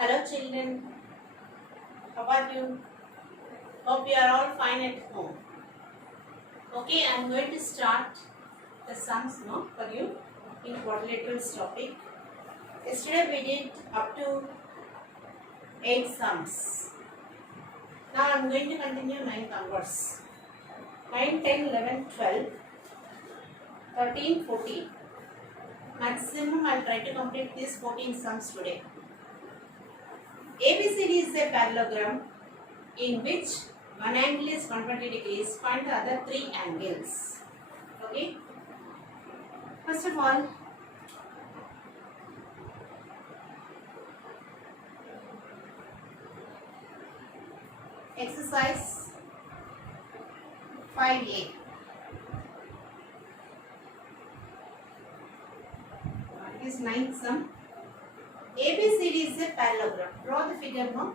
Hello children, how are you? Hope you are all fine at home. Okay, I am going to start the sums now for you in quadrilaterals topic. Yesterday we did up to 8 sums. Now I am going to continue 9 numbers. 9, 10, 11, 12, 13, 14. Maximum I will try to complete these 14 sums today. ABCD is a parallelogram in which one angle is 120 degrees, find the other 3 angles. Okay. First of all, exercise 5A. It is 9th sum. ABCD is a parallelogram. Draw the figure now.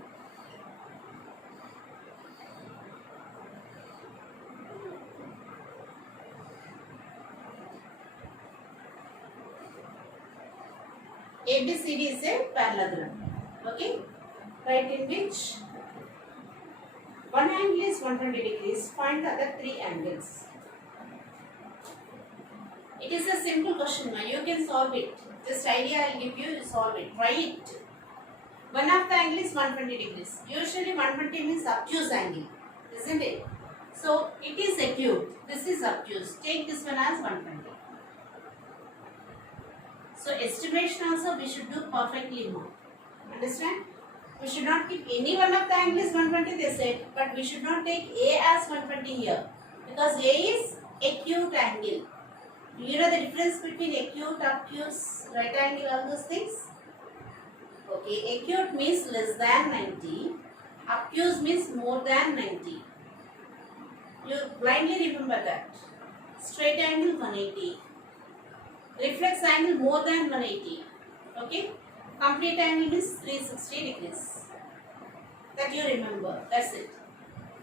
ABCD is a parallelogram. Okay. Right, in which one angle is 120 degrees. Find the other 3 angles. It is a simple question now. You can solve it. Just idea I will give you. Solve it. Try it. One of the angle is 120 degrees. Usually 120 means obtuse angle, isn't it? So it is acute. This is obtuse. Take this one as 120. So estimation also we should do perfectly more. Understand? We should not keep any one of the angle is 120 they said, but we should not take A as 120 here, because A is acute angle. Do you know the difference between acute, obtuse, right angle, all those things? Okay, acute means less than 90, obtuse means more than 90. You blindly remember that. Straight angle 180, reflex angle more than 180. Okay, complete angle is 360 degrees. That you remember. That's it.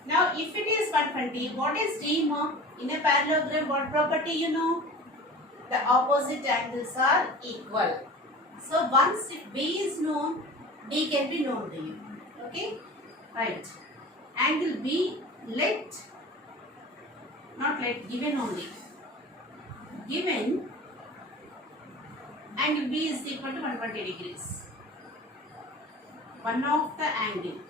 Now, if it is 120, what is D more? In a parallelogram, what property you know? The opposite angles are equal. So once if B is known, D can be known to you. Okay? Right. Angle B, given only. Given angle B is equal to 120 degrees. One of the angle.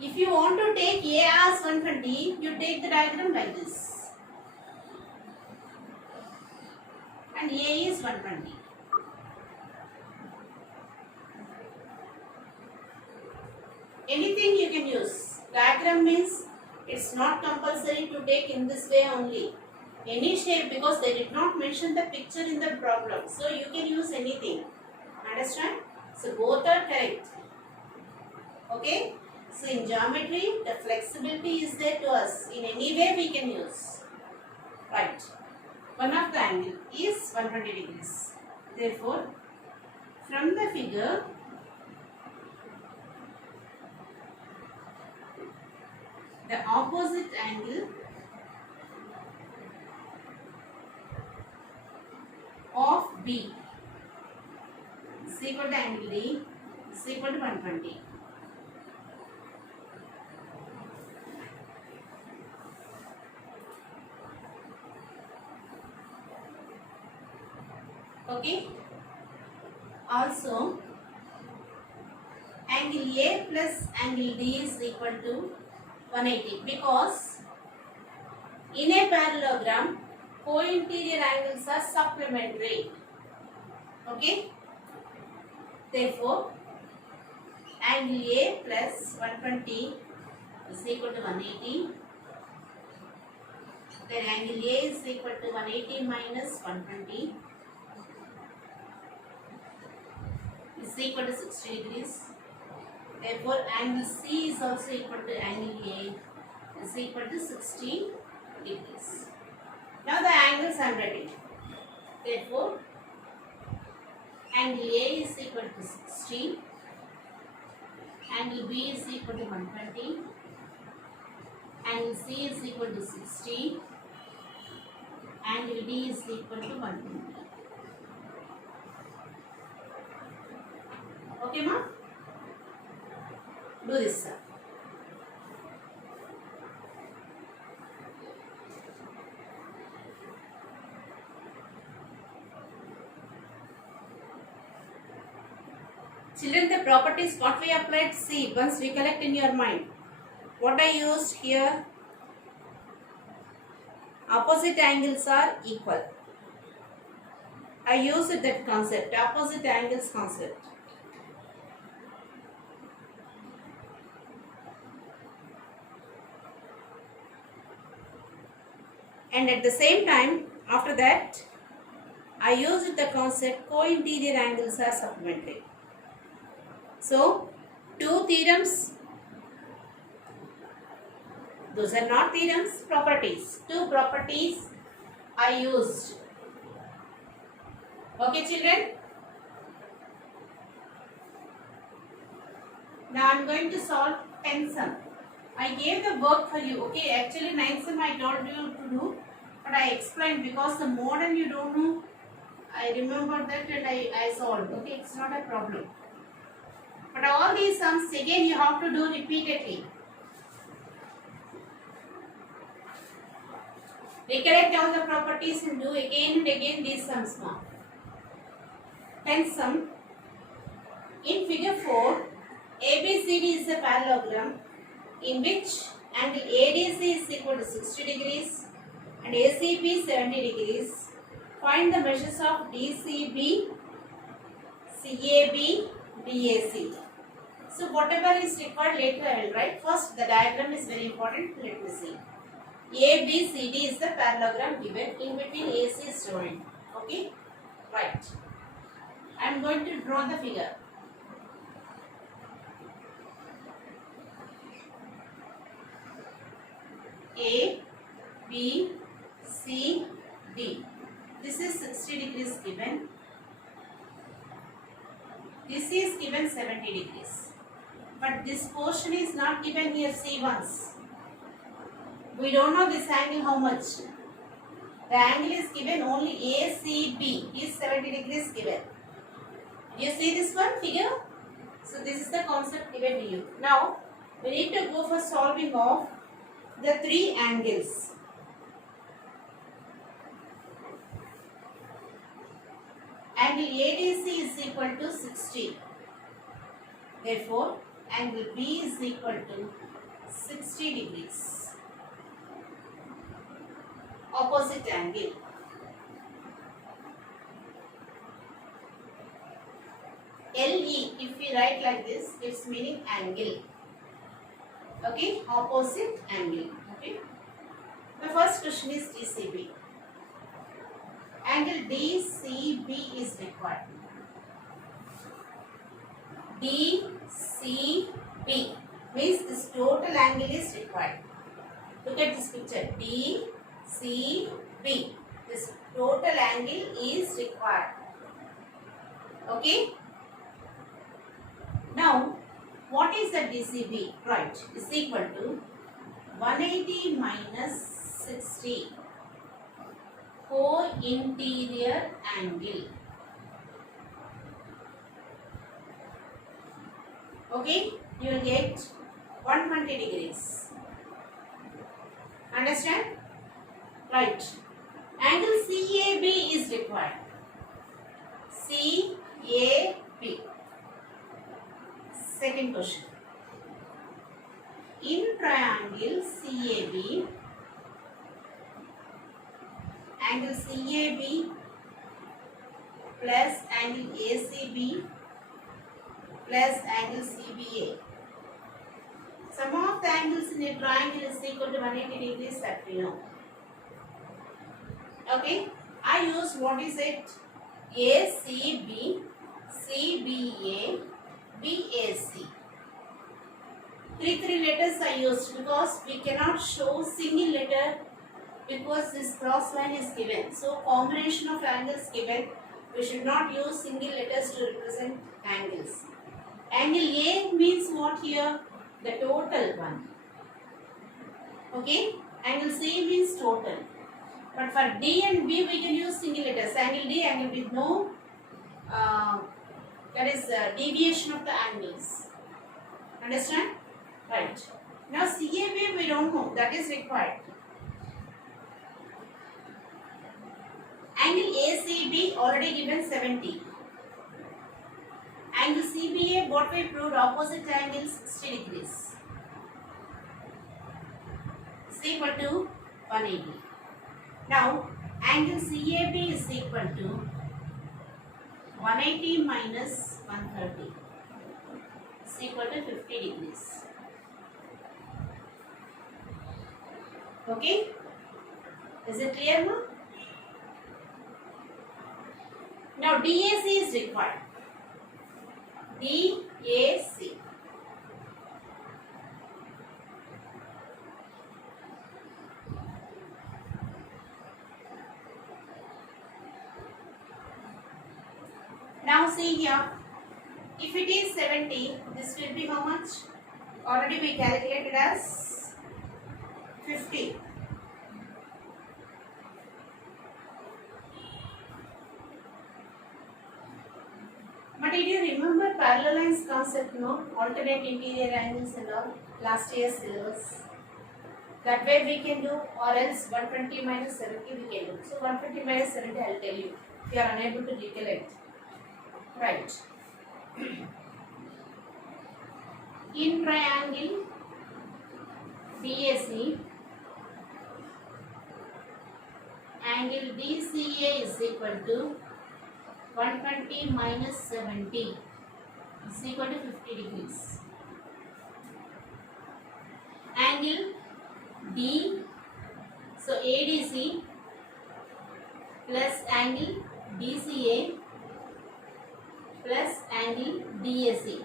If you want to take A as 120, you take the diagram like this. And A is 120. Anything you can use. Diagram means it's not compulsory to take in this way only. Any shape, because they did not mention the picture in the problem. So you can use anything. Understand? So both are correct. Okay? So in geometry, the flexibility is there to us. In any way we can use. Right. One of the angle is 120 degrees. Therefore, from the figure, the opposite angle of B is equal to angle D is equal to 120. Okay. Also, angle A plus angle D is equal to 180, because in a parallelogram, co-interior angles are supplementary. Okay. Therefore, angle A plus 120 is equal to 180. Then angle A is equal to 180 minus 120 is equal to 60 degrees. Therefore, angle C is also equal to angle A is equal to 60 degrees. Now the angles I am writing. Therefore, angle A is equal to 60, angle B is equal to 120, angle C is equal to 60, angle D is equal to 120. Okay, ma? Do this, sir. Children, the properties what we applied, see, once recollect in your mind. What I used here, opposite angles are equal. I used that concept, opposite angles concept. And at the same time, after that, I used the concept co-interior angles are supplementary. So, two theorems, those are not theorems, properties. Two properties I used. Okay, children? Now I am going to solve 10th sum. I gave the work for you. Okay, actually 9th sum I told you to do, but I explained because the modern you don't know. I remember that and I solved. Okay, it's not a problem. But all these sums again you have to do repeatedly. Recollect all the properties and do again and again these sums now. 10th sum. In figure 4, ABCD is a parallelogram in which angle ADC is equal to 60 degrees and ACB 70 degrees. Find the measures of DCB, CAB, DAC. So whatever is required later I will write. First the diagram is very important. Let me see. ABCD is the parallelogram given. In between AC is joined. Okay? Right. I am going to draw the figure. A, B, C, D. This is 60 degrees given. This is given 70 degrees. But this portion is not given here C1s. We don't know this angle how much. The angle is given only ACB is 70 degrees given. You see this one figure? So this is the concept given to you. Now we need to go for solving of the three angles. Angle ADC is equal to 60. Therefore, angle B is equal to 60 degrees. Opposite angle. LE, if we write like this, its meaning angle. Okay, opposite angle. Okay. The first question is DCB. Angle DCB is required. DCB means this total angle is required. Look at this picture. DCB. This total angle is required. Okay. Now, what is the DCB? Right, is equal to 180 minus 60 co-interior angle. Okay, you will get 120 degrees. Understand? Right. Angle CAB is required. CAB. Second question. In triangle CAB, angle CAB plus angle ACB plus angle CBA. Sum of the angles in a triangle is equal to 180 degrees that we know. Okay, I use what is it? ACB, CBA, BAC. Three letters I used because we cannot show single letter because this cross line is given. So combination of angles given. We should not use single letters to represent angles. Angle A means what here? The total one. Okay. Angle C means total. But for D and B we can use single letters. Angle D, angle with no that is deviation of the angles. Understand? Right. Now CAB we don't know, that is required. Angle ACB already given 70. Angle CBA, what we proved, opposite angle 60 degrees. Is equal to 180. Now angle CAB is equal to 180 minus 130 is equal to 50 degrees. Okay? Is it clear now? Now DAC is required. DAC. Now see here, if it is 70, this will be how much? Already we calculated as 50. But did you remember parallel lines concept, no? Alternate interior angles and all, last year's syllabus. That way we can do, or else 120 minus 70 we can do. So 120 minus 70 I will tell you, if you are unable to recollect. Right. In triangle DAC, angle DCA is equal to 120 minus 70 is equal to 50 degrees. Angle D, so ADC plus angle DCA plus angle DAC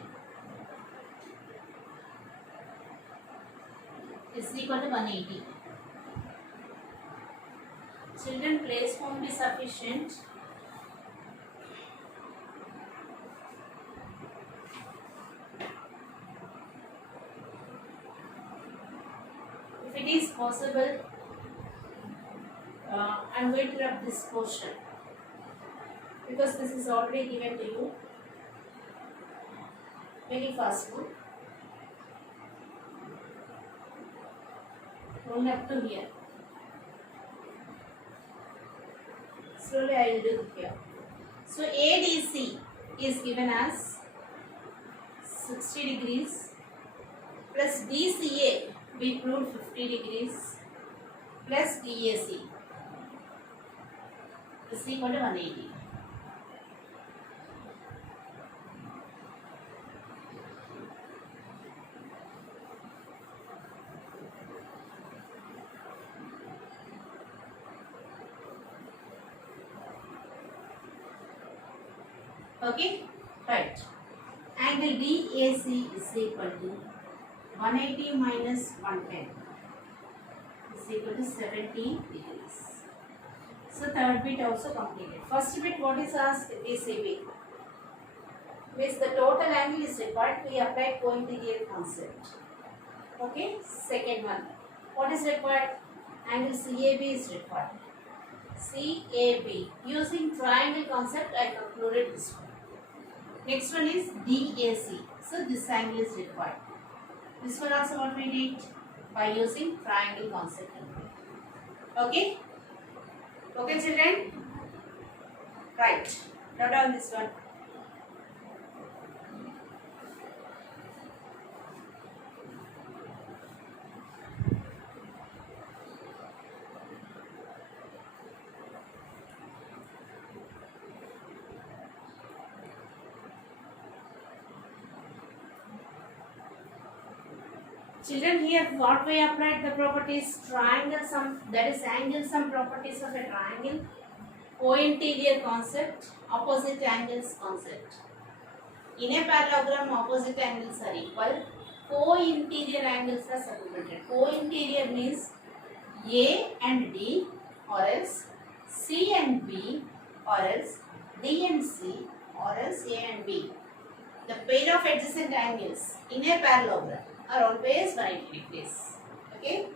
is equal to 180. Children, place won't be sufficient. If it is possible, I am going to rub this portion because this is already given to you. Very fast, no? Only up to here. Slowly I will do here. So ADC is given as 60 degrees plus DCA we proved 50 degrees plus DAC is equal to 180. Okay, right. Angle DAC is equal to 180 minus 110 is equal to 70 degrees. So third bit also completed. First bit, what is asked? DCB. Means the total angle is required. We apply co-interior concept. Okay. Second one, what is required? Angle CAB is required. CAB. Using triangle concept, I concluded this one. Next one is DAC. So this angle is required. This one also what we did by using triangle concept. Okay? Okay, children? Right. Note down this one. Children, here what we applied the properties triangle sum, that is angle sum properties of a triangle, co-interior concept, opposite angles concept. In a parallelogram, opposite angles are equal, co-interior angles are supplemented. Co-interior means A and D, or else C and B, or else D and C, or else A and B. The pair of adjacent angles in a parallelogram are always 180 degrees. Okay?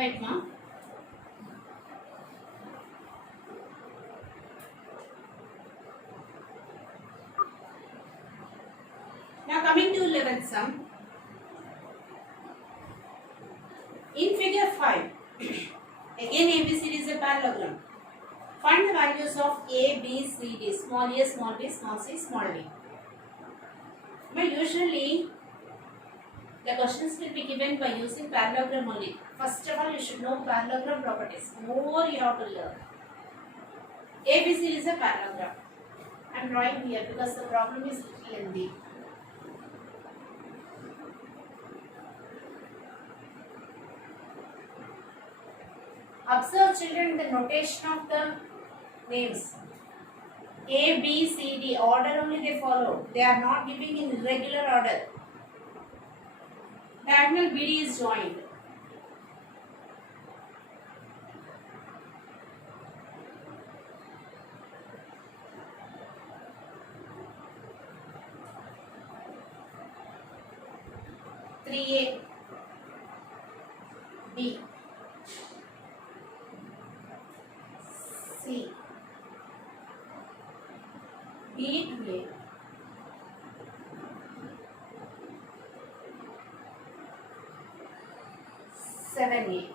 Right, ma'am? Now coming to 11th sum. In figure 5, again ABCD is a parallelogram. Find the values of A, B, C, D, small a, small b, small c, small d. But usually the questions will be given by using parallelogram only. First of all, you should know parallelogram properties. More you have to learn. ABC is a parallelogram. I am drawing here because the problem is little lengthy. Observe, children, the notation of the names. A, B, C, D, order only they follow. They are not giving in irregular order. Diagonal BD is joined. Three A, B, C, B to A, 7A.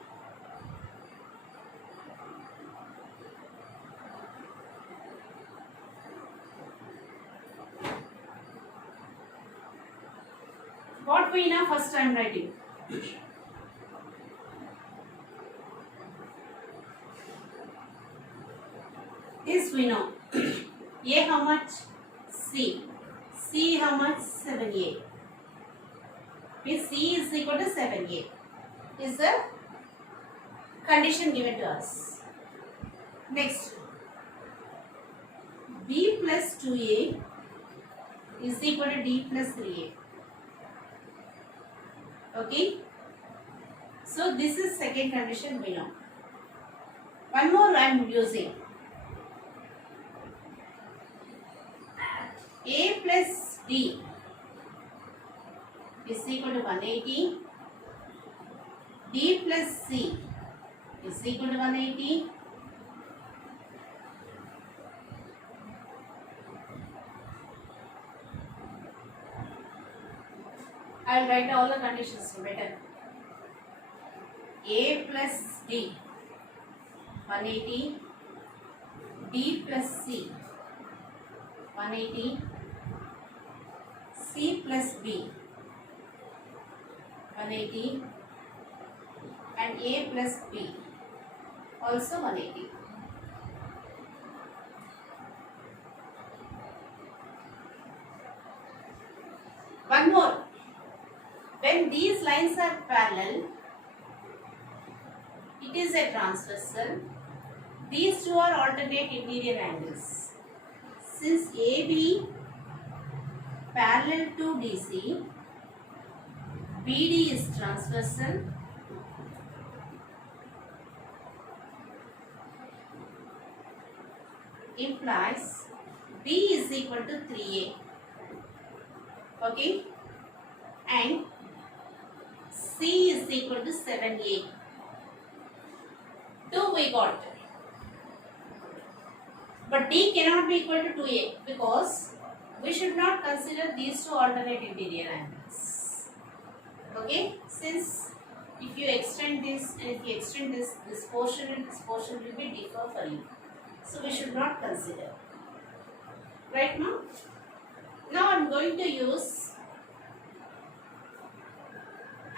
What we know first time writing. This we know. A how much? C. C how much? 7A. Means C is equal to 7A. Is the condition given to us. Next. B plus 2A is equal to D plus 3A. Okay. So this is second condition we know. One more I am using. A plus D is equal to 180. D plus C is equal to 180. I will write all the conditions better. A plus D 180. D plus C 180. C plus B 180 and A plus B also 180. One more. When these lines are parallel, it is a transversal. These two are alternate interior angles. Since AB parallel to DC, BD is transversal. Implies B is equal to 3A. Okay? And C is equal to 7A. 2 we got. But D cannot be equal to 2A because we should not consider these two alternate interior angles. Okay? Since if you extend this and if you extend this portion and this portion will be differ for you. So we should not consider. Right now? Now I am going to use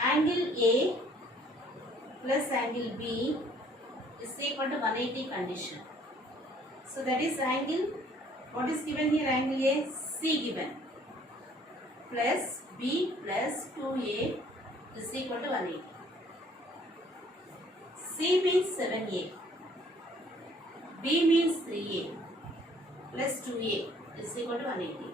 angle A plus angle B is equal to 180 condition. So that is angle, what is given here? Angle A, C given, plus B plus 2A is equal to 180. C means 7A, B means 3A plus 2A is equal to 180.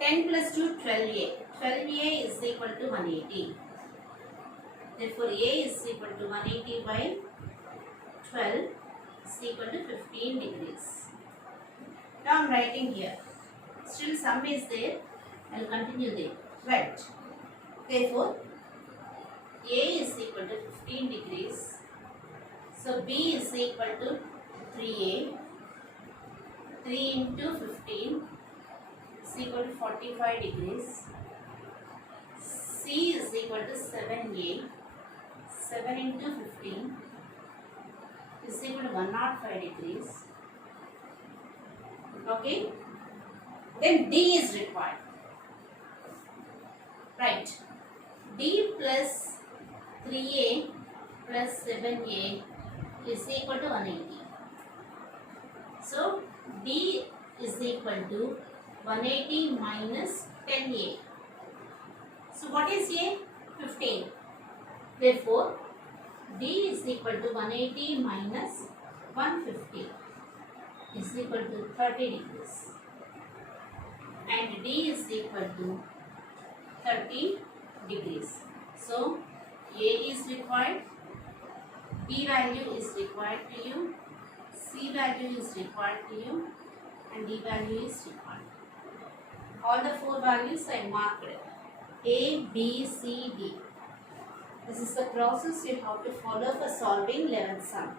10 plus 2, 12A. 12A is equal to 180. Therefore, A is equal to 180 by 12 is equal to 15 degrees. Now I am writing here. Still sum is there. I will continue there. Right. Therefore, A is equal to 15 degrees. So B is equal to 3A. 3 into 15 is equal to 45 degrees. C is equal to 7A. 7 into 15 is equal to 105 degrees. Okay. Then D is required. Right. D plus 3A plus 7A is equal to 180. So D is equal to 180 minus 10A. So what is A? 15. Therefore, D is equal to 180 minus 150 is equal to 30 degrees. And D is equal to 30 degrees. So, A is required, B value is required to you, C value is required to you, and D value is required. All the four values I marked A, B, C, D. This is the process you have to follow for solving 11th sum.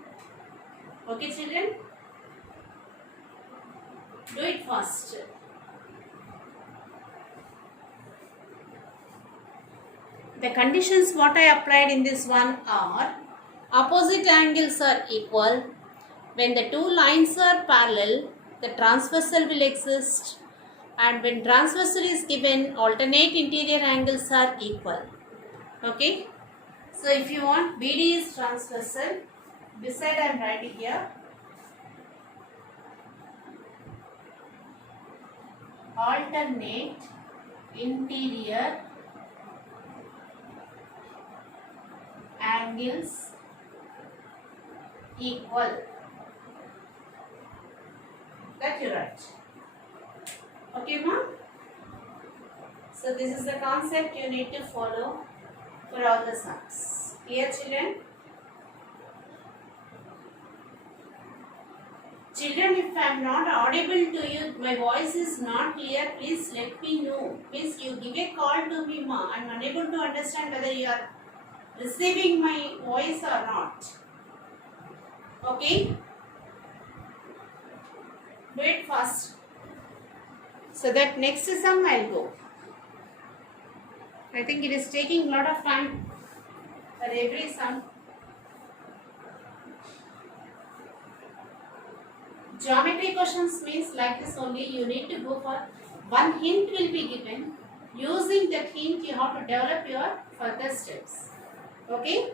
Okay, children? Do it fast. The conditions what I applied in this one are: opposite angles are equal. When the two lines are parallel, the transversal will exist. And when transversal is given, alternate interior angles are equal. Okay? So if you want BD is transversal, beside I am writing here. Alternate interior angles equal. That you write. Okay, ma? So this is the concept you need to follow for all the sums. Clear, children? Children, if I am not audible to you, my voice is not clear, please let me know. Please, you give a call to me, ma. I am unable to understand whether you are receiving my voice or not. Okay? Do it fast. So that next sum I will go. I think it is taking a lot of time for every sum. Geometry questions means like this only. You need to go for one hint will be given. Using that hint you have to develop your further steps. Okay?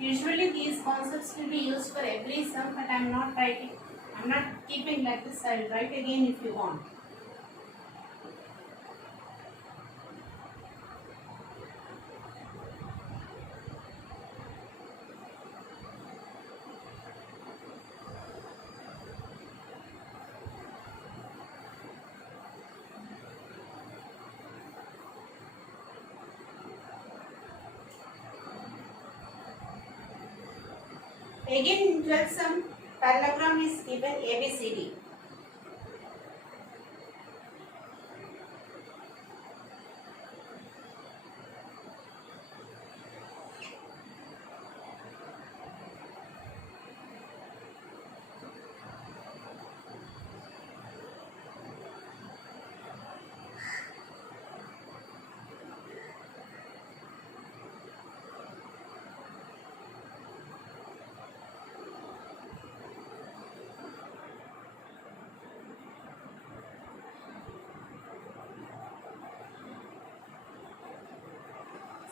Usually these concepts will be used for every sum, but I am not writing. I am not keeping like this. I will write again if you want. Again in 12th sum, parallelogram is given ABCD.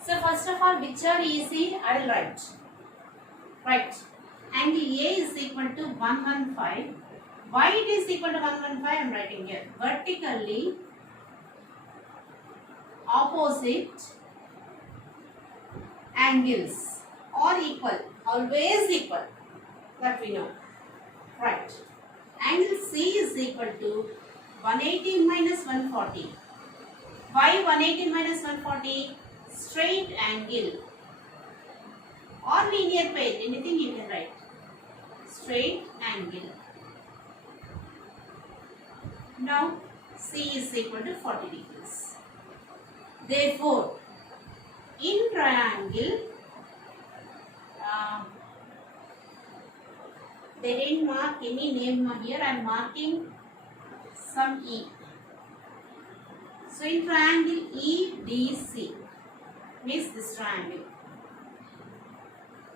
So first of all, which are easy, I will write. Right. Angle A is equal to 115. Why it is equal to 115? I am writing here. Vertically opposite angles are equal. Always equal. That we know. Right. Angle C is equal to 180 minus 140. Why 180 minus 140? Straight angle or linear pair, anything you can write. Straight angle. Now C is equal to 40 degrees. Therefore, in triangle, they didn't mark any name here. I am marking some E. So in triangle EDC means this triangle.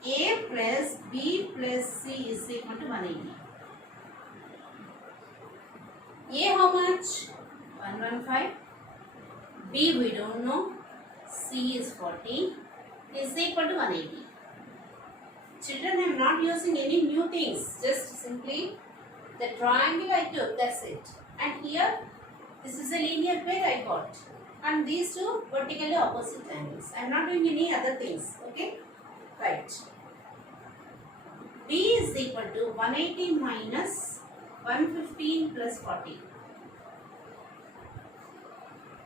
A plus B plus C is equal to 180. A how much? 115. B we don't know. C is 40. Is equal to 180. Children, I am not using any new things. Just simply the triangle I took. That's it. And here, this is a linear pair I got. And these two vertically opposite angles. I am not doing any other things. Okay? Right. B is equal to 180 minus 115 plus 40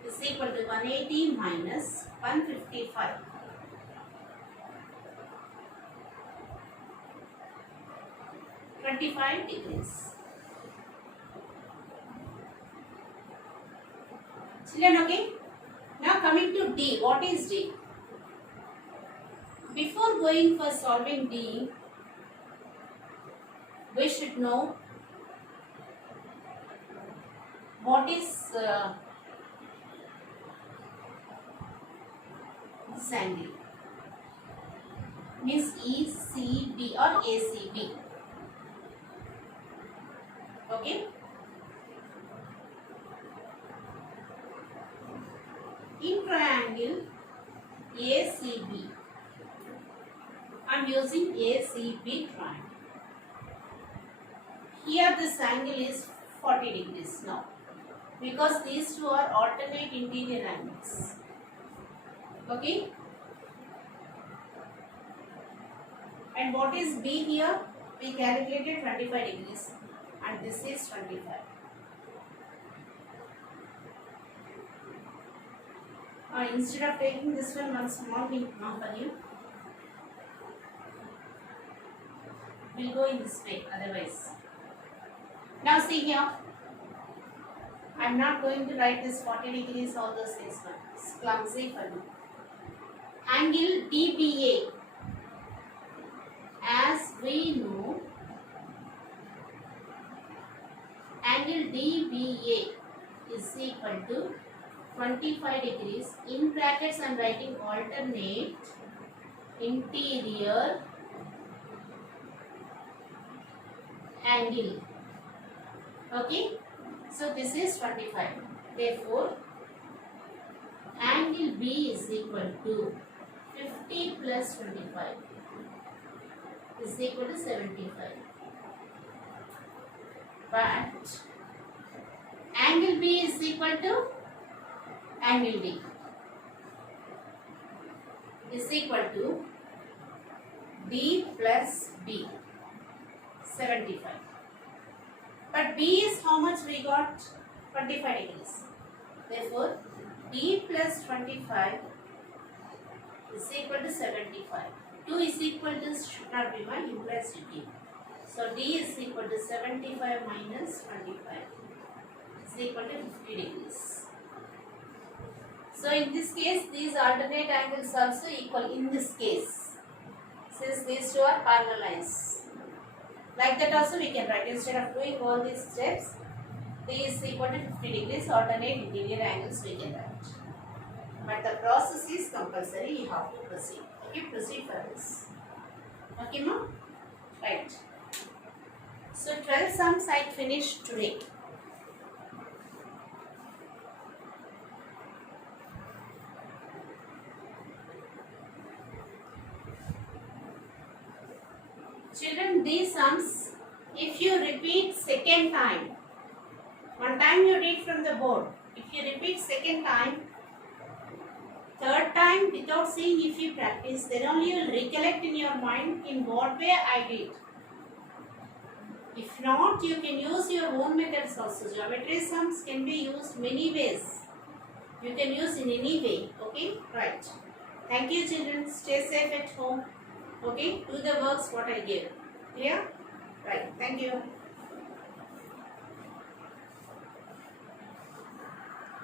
is equal to 180 minus 155. $25 degrees. Children, okay? Now coming to D. What is D? Before going for solving D, we should know what is this angle. Means ECB or ACB. Okay? In triangle ACB, I am using ACB triangle. Here this angle is 40 degrees now because these two are alternate interior angles. Okay? And what is B here? We calculated 25 degrees and this is 25. Instead of taking this one small thing now for you, we'll go in this way otherwise. Now see here, I am not going to write this 40 degrees, all those things, but it's clumsy for me. Angle DBA, as we know, angle DBA is equal to 25 degrees. In brackets I am writing alternate interior angle. Okay, so this is 25. Therefore, angle B is equal to 50 plus 25 is equal to 75. But angle B is equal to angle D is equal to D plus B, 75. But B is how much we got? 25 degrees. Therefore, D plus 25 is equal to 75. 2 is equal to should not be 1, implies to D. So, D is equal to 75 minus 25 is equal to 50 degrees. So, in this case, these alternate angles also equal in this case, since these two are parallel lines. Like that also we can write, instead of doing all these steps, D is equal to 50 degrees, alternate interior angles we can write. But the process is compulsory, you have to proceed. Okay, proceed for this. Okay, ma'am? Right. So 12 sums I finished today. Children, these sums, if you repeat second time, one time you read from the board. If you repeat second time, third time without seeing, if you practice, then only you will recollect in your mind in what way I did. If not, you can use your own methods also. Geometry sums can be used many ways. You can use in any way. Okay, right. Thank you, children. Stay safe at home. Okay, do the works what I gave. Clear? Right. Thank you.